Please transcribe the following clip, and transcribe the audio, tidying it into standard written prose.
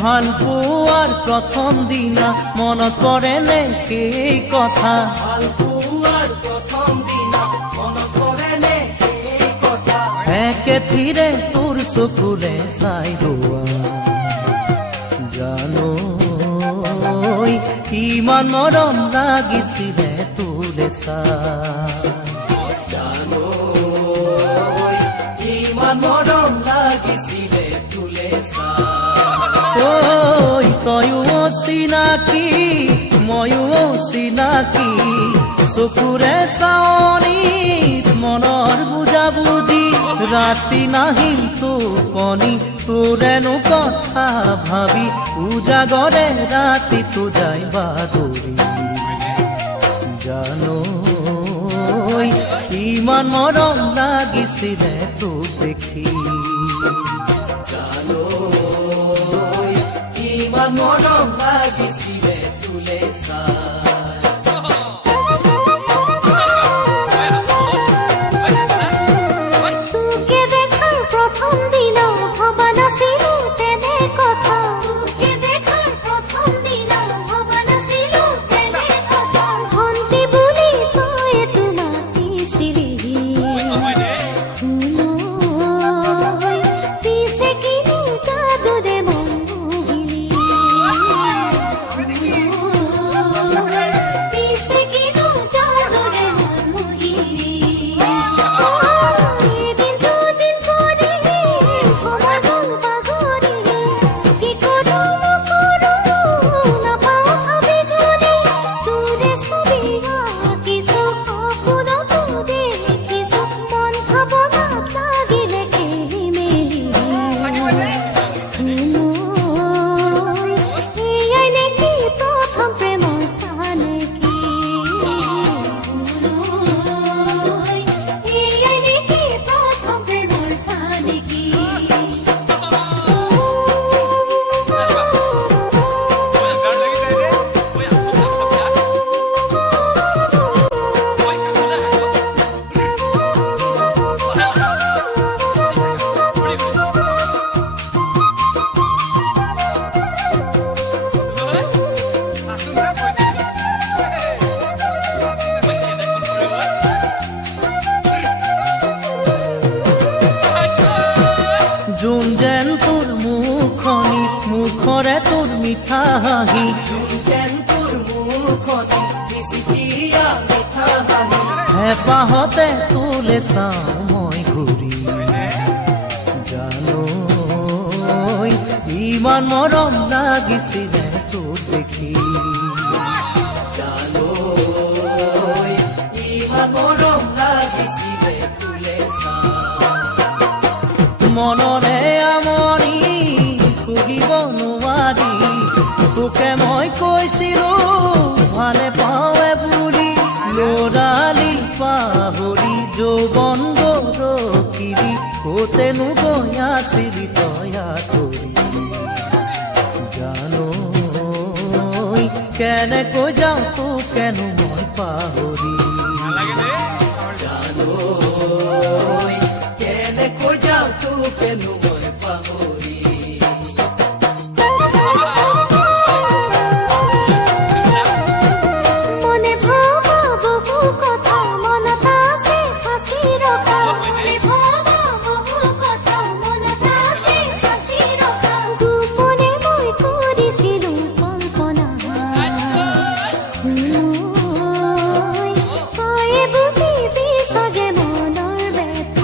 ভাল পোৱাৰ প্ৰথম দিনা মনত পৰে নে সেই কথা ভাল পোৱাৰ প্ৰথম দিনা মনত পৰে নে সেই কথা একেথিৰে তোৰ চকুৰে চাই ৰোৱা জানো কিমান মৰম লাগিছিলে তোৰে চাই জানো কিমান মৰম লাগিছিলে তোলে চাই ঐ তয়ো চিনাকি ময়ো চিনাকি চকুৰে চাৱনিত মনৰ বুজাবুজি ৰাতি নাহিল টোপনি তোৰেনো কথা ভাবি উজাগৰে ৰাতিটো যাই বাগৰি জানো ইমান মৰম লাগিছিলে তোক দেখি জানো ইমান মৰম লাগিছিলে তোলে চাই জোন যেন তোৰ মুখনি মুখৰে তোৰ মিঠা হাঁহি জোন যেন তোৰ মুখনি মিচিকিয়া মিঠা হাঁহি হেঁপাহতে তোলে চাওঁ মই ঘূৰি জানো ইমান মৰম লাগিছিলে তোক দেখি জানো ইমান মৰম লাগিছিলে তোলে চাওঁ মনৰে আমনি খুলিব নোৱাৰি তোকে মই কৈছিলো ভালে পাৱে বুলি লৰালি পাহৰি যৌৱন গৰকিৰি কতেনো গৈ আছিলি তয়া কৰি জানো কেনেকৈ যাওঁ তোকেনো মই পাহৰি জানো কেনেকৈ যাওঁ তোকেনো মই পাহৰি Sage monar bet